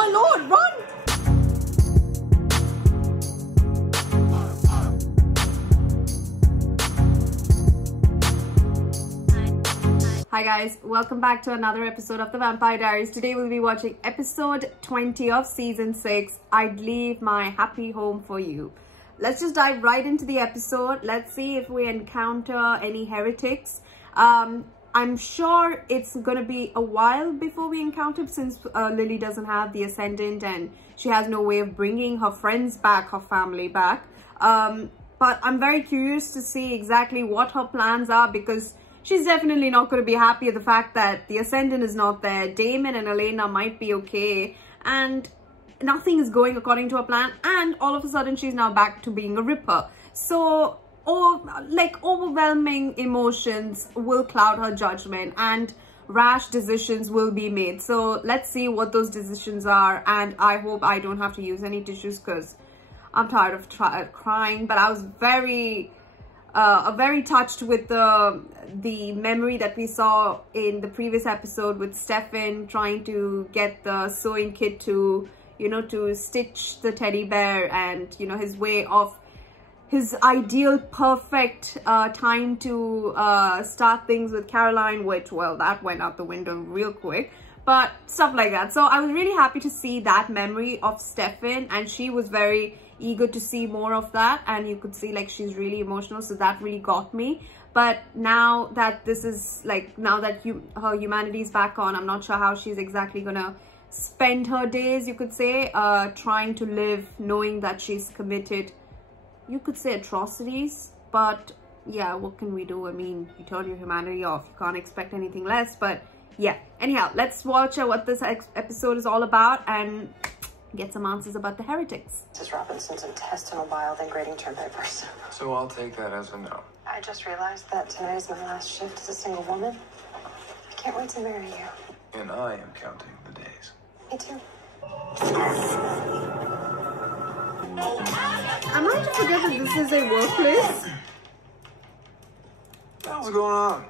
my lord, run! Hi guys, welcome back to another episode of the Vampire Diaries. Today we'll be watching episode 20 of season 6, I'd Leave My Happy Home For You. Let's just dive right into the episode. Let's see if we encounter any heretics. I'm sure it's gonna be a while before we encounter, since Lily doesn't have the Ascendant and she has no way of bringing her friends back, her family back. But I'm very curious to see exactly what her plans are, because she's definitely not going to be happy at the fact that the Ascendant is not there. Damon and Elena might be okay, and nothing is going according to her plan, and all of a sudden she's now back to being a Ripper. So overwhelming emotions will cloud her judgment and rash decisions will be made. So let's see what those decisions are, and I hope I don't have to use any tissues because I'm tired of crying. But I was very touched with the memory that we saw in the previous episode with Stefan trying to get the sewing kit to, to stitch the teddy bear, and, his way of his ideal perfect time to start things with Caroline, which, well, that went out the window real quick, but stuff like that. So I was really happy to see that memory of Stefan, and she was very eager to see more of that, and you could see like she's really emotional, so that really got me. But now that this is like, now that her humanity is back on, I'm not sure how she's exactly gonna spend her days, you could say, trying to live knowing that she's committed, you could say, atrocities. But yeah, what can we do? I mean, you turn your humanity off, you can't expect anything less. But yeah, anyhow, let's watch what this episode is all about and get some answers about the heretics. Mrs. Robinson's intestinal bile, then grading term papers. So I'll take that as a no. I just realized that tonight is my last shift as a single woman. I can't wait to marry you. And I am counting the days. Me too. Am I to forget that this is a workplace? What the hell's going on?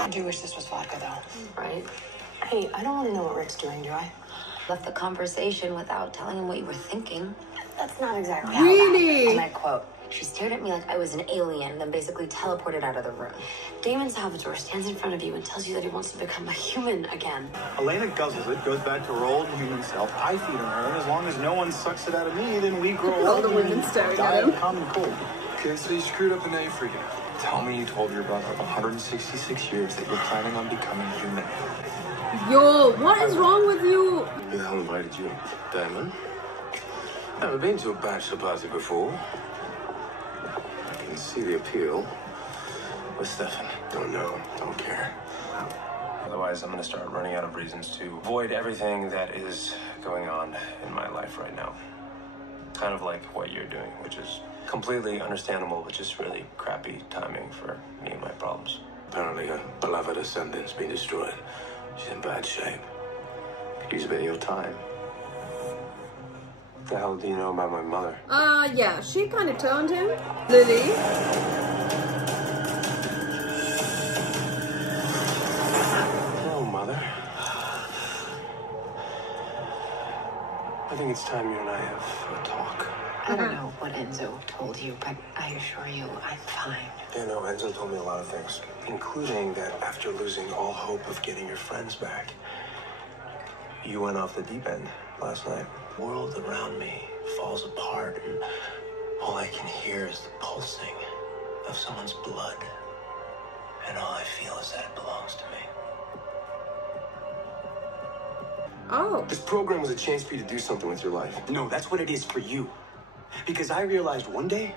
I do wish this was vodka, though. Right? Hey, I don't want to know what Rick's doing, do I? Left the conversation without telling him what you were thinking. That's not exactly Really? how. And I quote, She stared at me like I was an alien, then basically teleported out of the room. Damon Salvatore stands in front of you and tells you that he wants to become a human again. Elena guzzles it, goes back to her old human self. I feed on her, and as long as no one sucks it out of me, then we grow All old the women and staring die at him. of common cold. Okay, so you screwed up and now you're freaking out. Tell me you told your brother of 166 years that you're planning on becoming human. Yo, what is wrong with you? Who the hell invited you? Damon? Never been to a bachelor party before. I can see the appeal. With Stefan. Don't know. Don't care. Otherwise, I'm going to start running out of reasons to avoid everything that is going on in my life right now. Kind of like what you're doing, which is completely understandable, but just really crappy timing for me and my problems. Apparently, her beloved Ascendant's been destroyed. She's in bad shape. Could use a bit of your time. What the hell do you know about my mother? Yeah, she kind of turned him. Lily. Hello, Mother. I think it's time you and I have a talk. I don't know what Enzo told you, but I assure you, I'm fine. Yeah, no, Enzo told me a lot of things, including that after losing all hope of getting your friends back, you went off the deep end last night. The world around me falls apart, and all I can hear is the pulsing of someone's blood. And all I feel is that it belongs to me. Oh. This program was a chance for you to do something with your life. No, that's what it is for you. Because I realized one day,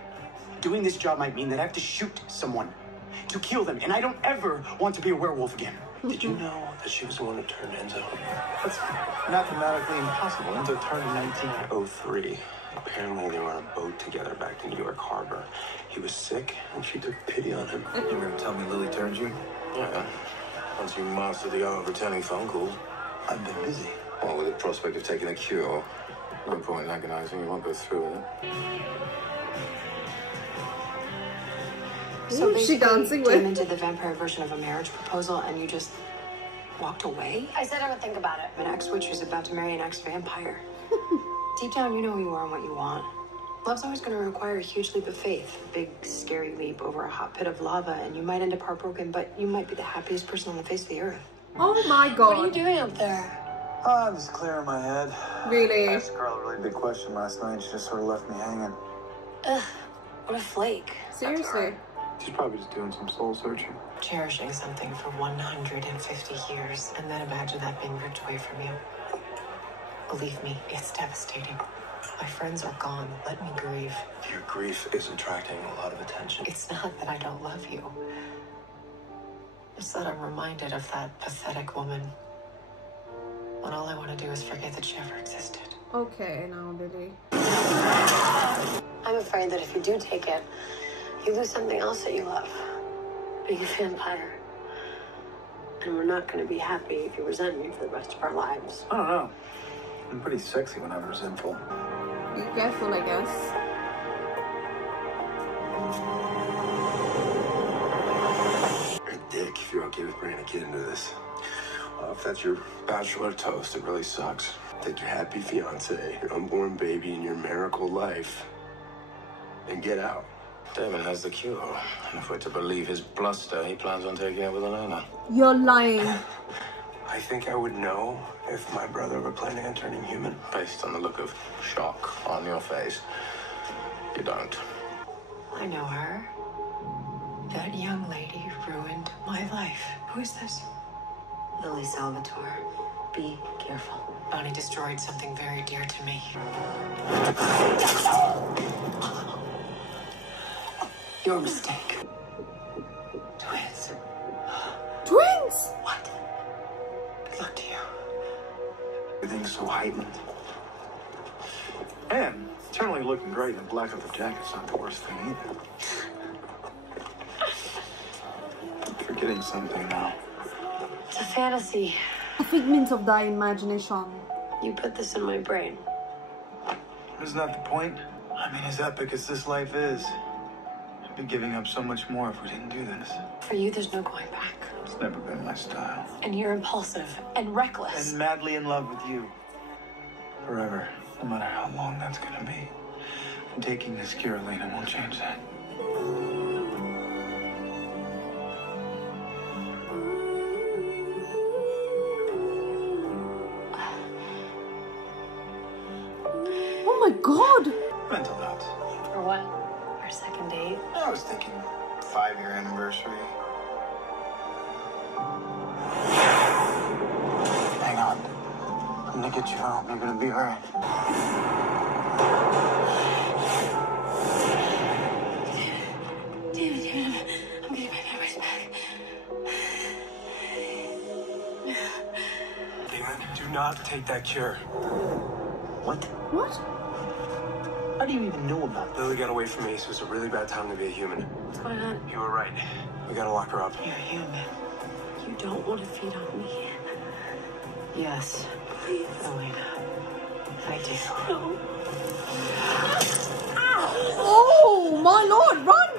doing this job might mean that I have to shoot someone, to kill them, and I don't ever want to be a werewolf again. Did you know that she was the one who turned Enzo? That's mathematically impossible. Enzo turned in 1903. Apparently they were on a boat together back to New York Harbor. He was sick, and she took pity on him. You were gonna tell me Lily turned you? Yeah. Once you master the art of returning phone calls. I've been busy. Well, with the prospect of taking a cure, no point in agonizing. You won't go through with it. So Who's she dancing with? Damon did the vampire version of a marriage proposal and you just walked away? I said I would think about it. An ex-witch who's about to marry an ex-vampire. Deep down, you know who you are and what you want. Love's always going to require a huge leap of faith. A big, scary leap over a hot pit of lava, and you might end up heartbroken, but you might be the happiest person on the face of the earth. Oh my god. What are you doing up there? Oh, I'm just clearing my head. Really? I asked a girl a really big question last night. She just sort of left me hanging. Ugh, what a flake. Seriously? She's probably just doing some soul searching. Cherishing something for 150 years, and then imagine that being ripped away from you. Believe me, it's devastating. My friends are gone. Let me grieve. Your grief is attracting a lot of attention. It's not that I don't love you. It's that I'm reminded of that pathetic woman. When all I want to do is forget that she ever existed. Okay, now Lily. I'm afraid that if you do take it, you lose something else that you love. Being a vampire. And we're not going to be happy if you resent me for the rest of our lives. I don't know. I'm pretty sexy when I'm resentful. Be careful, I guess. You're a dick if you're okay with bringing a kid into this. Well, if that's your bachelor toast, it really sucks. Take your happy fiance, your unborn baby, and your miracle life, and get out. Damon has the cure, and if we're to believe his bluster, he plans on taking it with Elena. You're lying. I think I would know if my brother were planning on turning human. Based on the look of shock on your face, you don't. I know her. That young lady ruined my life. Who is this? Lily Salvatore. Be careful. Bonnie destroyed something very dear to me. Your mistake. Twins. Twins? What? Good luck to you. Everything's so heightened. And eternally looking great in black leather jacket's not the worst thing either. I'm forgetting something now. It's a fantasy. A figment of thy imagination. You put this in my brain. Isn't that the point? I mean, as epic as this life is, I'd be giving up so much more if we didn't do this. For you, there's no going back. It's never been my style. And you're impulsive and reckless. And madly in love with you. Forever, no matter how long that's gonna be. And taking this cure, Elena, won't change that. Oh my god! Mental notes. For what? Our second date? I was thinking 5-year anniversary. Hang on. I'm gonna get you home. You're gonna be alright. Damn, I'm getting my memories back. Damon, do not take that cure. What? What? How do you even know about that? Lily got away from me, so it's a really bad time to be a human. What's going on? You were right. We gotta lock her up. You're human. You don't want to feed on me. Yes. Please. Elena. I do. No. Oh my lord, run!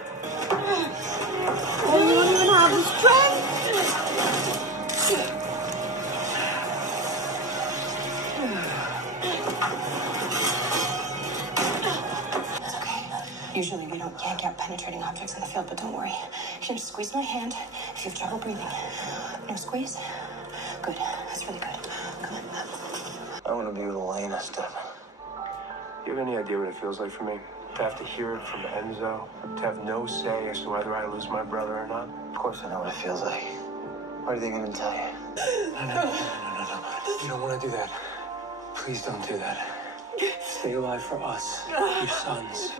Oh, you don't even have the strength. It's okay. Usually we don't yank out penetrating objects in the field, but don't worry. You can just squeeze my hand if you have trouble breathing. No squeeze? Good. That's really good. Come on. I want to be with Elena, Stefan. You have any idea what it feels like for me? To have to hear it from Enzo? To have no say as to whether I lose my brother or not? Of course I know what it feels like. Why do you think I didn't tell you? No. You don't want to do that. Please don't do that. Stay alive for us, your sons.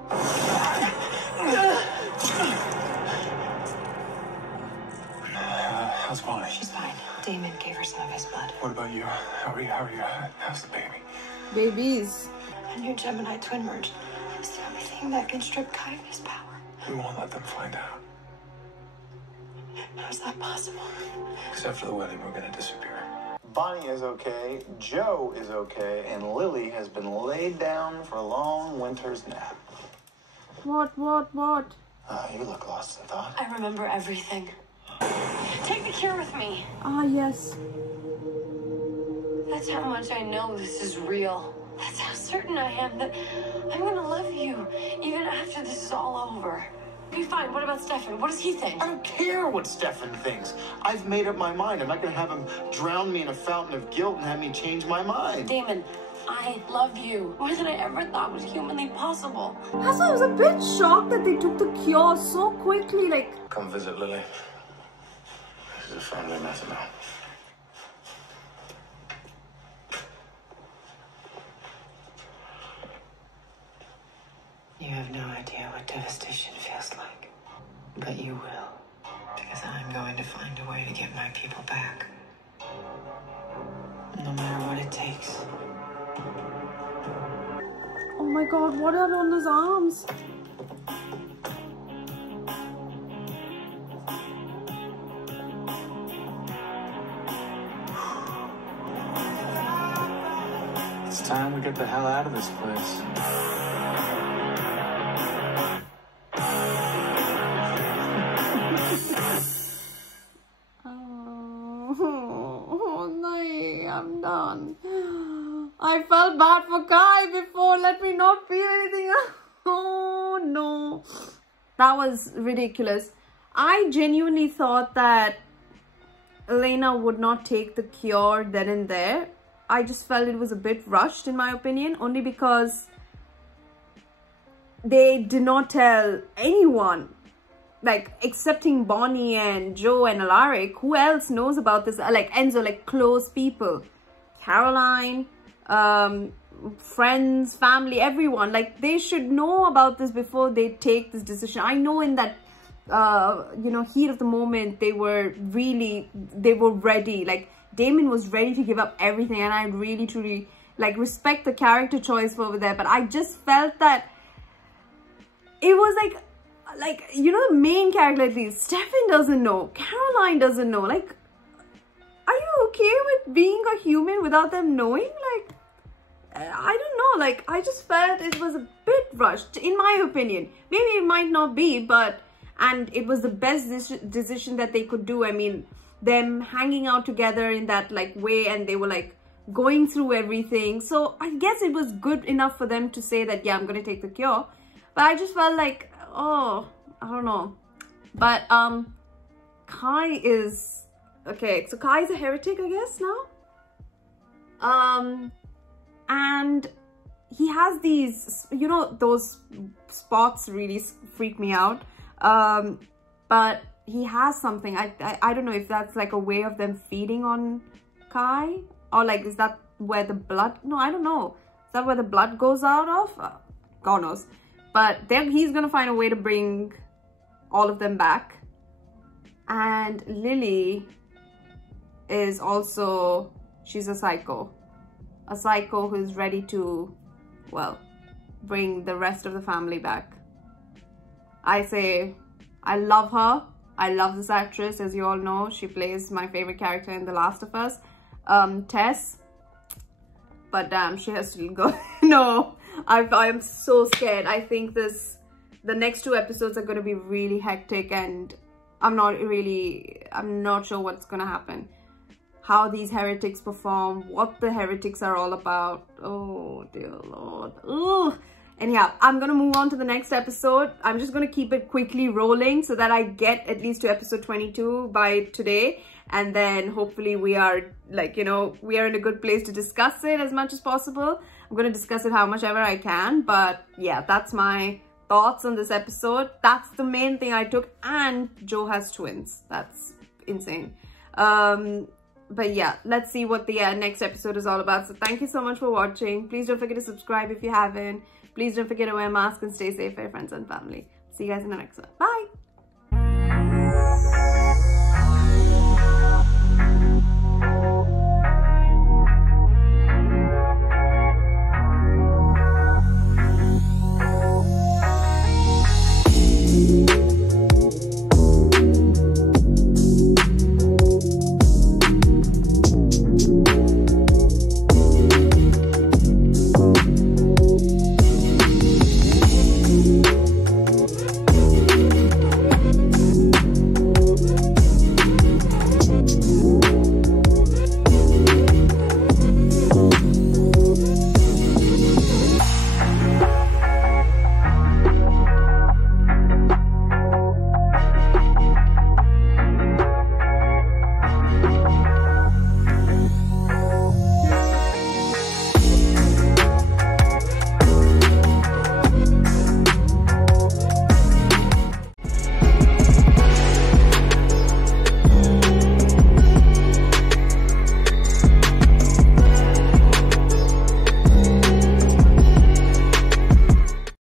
How's Bonnie? She's fine. Damon gave her some of his blood. What about you? How are you? How's the baby? Babies. A new Gemini twin merged. It's the only thing that can strip Kai of his power. We won't let them find out. How is that possible? Because after the wedding, we're gonna disappear. Bonnie is okay, Joe is okay, and Lily has been laid down for a long winter's nap. What? You look lost in thought. I remember everything. Take the cure with me. Ah, yes. That's how much I know this is real. That's how certain I am that I'm gonna love you, even after this is all over. Okay, fine. What about Stefan? What does he think? I don't care what Stefan thinks. I've made up my mind. I'm not gonna have him drown me in a fountain of guilt and have me change my mind. Damon, I love you more than I ever thought was humanly possible. Also, I was a bit shocked that they took the cure so quickly. Like, Come visit Lily. This is a family matter now. You have no idea what devastation feels like. But you will. Because I'm going to find a way to get my people back. No matter what it takes. oh my god, what are on his arms? It's time we get the hell out of this place. Oh no, I'm done. I felt bad for Kai before. Let me not feel anything. Oh no. That was ridiculous. I genuinely thought that Elena would not take the cure then and there. I just felt it was a bit rushed in my opinion, only because they did not tell anyone, like excepting Bonnie and Joe and Alaric. Who else knows about this? Like Enzo, like close people, Caroline, friends, family, everyone. Like they should know about this before they take this decision. I know in that you know, heat of the moment, they were ready. Like Damon was ready to give up everything, and I really truly like respect the character choice over there. But I just felt that it was like, you know, the main character, at least Stefan doesn't know, Caroline doesn't know. Like, are you okay with being a human without them knowing? Like, I don't know, like I just felt it was a bit rushed in my opinion. Maybe it might not be, but and it was the best decision that they could do. I mean, them hanging out together in that like way, and they were like going through everything, so I guess it was good enough for them to say that, yeah, I'm gonna take the cure. But I just felt like, oh, I don't know. But Kai is okay, so Kai is a heretic, I guess, now. And he has these, you know, those spots really freak me out. But he has something. I don't know if that's like a way of them feeding on Kai, or like, is that where the blood, no, I don't know, is that where the blood goes out of? God knows. But then he's gonna find a way to bring all of them back. And Lily is also, she's a psycho who's ready to, well, bring the rest of the family back. I say, I love her. I love this actress, as you all know. She plays my favorite character in The Last of Us, Tess. But damn, she has to go. No, I am so scared. I think the next 2 episodes are going to be really hectic, and I'm not sure what's going to happen. How these heretics perform, what the heretics are all about. Oh, dear Lord. Ugh. Anyhow, I'm going to move on to the next episode. I'm just going to keep it quickly rolling so that I get at least to episode 22 by today. And then hopefully we are, like, you know, we are in a good place to discuss it as much as possible. I'm going to discuss it how much ever I can. But yeah, that's my thoughts on this episode. That's the main thing I took. And Joe has twins. That's insane. But yeah, let's see what the next episode is all about. So thank you so much for watching. Please don't forget to subscribe if you haven't. Please don't forget to wear a mask and stay safe, friends and family. See you guys in the next one. Bye!